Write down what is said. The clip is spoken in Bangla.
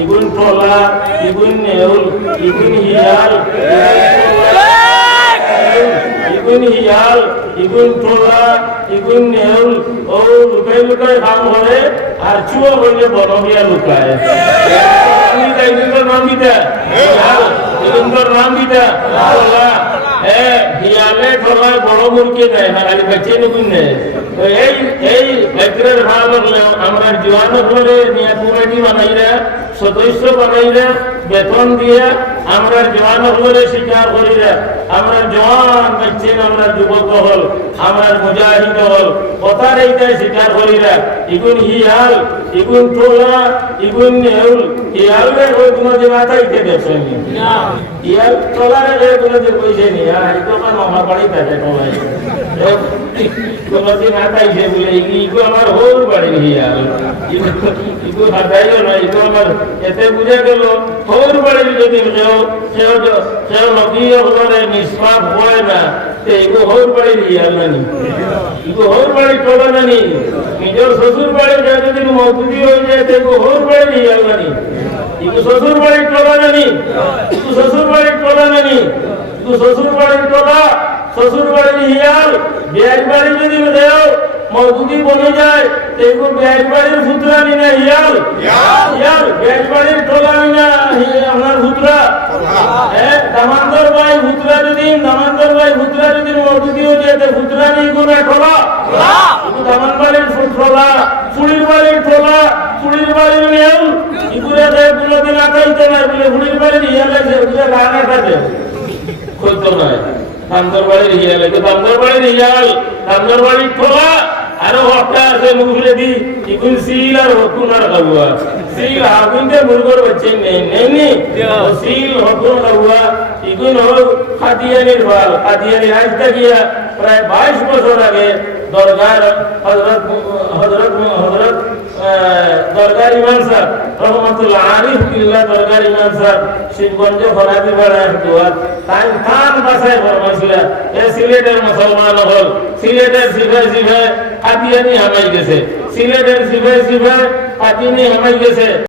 ইগুন টলা ইগুন নেউল ইগুন হিয়াল ইগুন হিয়াল ইগুন টলা ইগুন নেউল ও লুকাই লুকাই কাম করে আর চুয়া বললে বনমিয়া লুকায় নাম দিতা ইগুনটার নাম দিতা টলা হিয়ালে টলায় বড় মুরগি নেয় হারালি বাচ্চে নুকুন নেয় এই ব্যক্তির ভাব আমরা জোয়ান হলে নিয়ে পুরাটি বানাইরা সদস্য বানাইরা বেতন দিয়ে আমরা জোয়ান হলে স্বীকার করিরা আমরা জওয়ান বাচ্চেন আমরা যুবক হল আমরা মুজাহিদ হল কথার এইটাই স্বীকার করিরা ইগুন হিয়াল ইগুন টোলা ইগুন নেউল হিয়ালের ওই কোনো যে মাথাইতে দেখছেন হিয়াল টোলার কোনো যে পয়সা নেই আর তো আমার বাড়ি থাকে টোলাই কোনদিন আতাইছে বলে ইগু আমার হোর বাড়ি হিয়াল ইগু হাতাইও না ইগু আমার এতে বুঝে গেল হোর বাড়ি যদি কেউ নদী হলে নিষ্পাপ হয় না ইগু হোর বাড়ি হিয়াল নানি ইগু হোর বাড়ি টোলা নানি নিজের শ্বশুর বাড়ি যদি মজুদি হয়ে যায় ইগু হোর বাড়ি হিয়াল নানি ইগু শ্বশুর বাড়ি টোলা নানি ইগু শ্বশুর বাড়ি টোলা নানি ইগু শ্বশুর বাড়ি টোলা শ্বশুর বাড়ির হিয়াল বিয়ের বাড়ি যদি দেও মজুদি বনে যায় এগুলো বিয়ের বাড়ির ফুতরা নিনা হিয়াল হিয়াল বিয়ের বাড়ির টোলা নিনা আমার ফুতরা দামান্তর ভাই ফুতরা যদি মজুদি হয়ে যায় ফুতরা নিয়ে কোনো টোলা দামান বাড়ির টোলা ফুড়ির বাড়ির টোলা ফুড়ির বাড়ির নেল ইগুলা দেয় কোনোদিন আটাইতে না বলে ফুড়ির বাড়ির হিয়ালে সেগুলো রানা থাকে করতো না তান্দরবাড়ির হিয়াল তান্দরবাড়ির হিয়াল তান্দরবাড়ির ঠোলা আরো হট্টা আছে মুখলে দি ইগুন সিল আর হকুন আর গাবুয়া সিল হাগুনতে মুরগর বাচ্চে নেই সিল হকুন গাবুয়া ইগুন হোক কাদিয়ানির বাল কাদিয়ানি আজ গিয়া প্রায় 22 বছর আগে দরগার হযরত দরগার ইমাম সাহেব রহমাতুল্লাহ আরিফ বিল্লাহ দরগার ইমাম সাহেব শিবগঞ্জ ফরাদি বাড়া দুয়া তান বাসায় ফরমাইছিল এ সিলেটের মুসলমান হল সিলেটের সিফে কাদিয়ানি হামাই গেছে সিলেটের সিফে কাদিয়ানি হামাই গেছে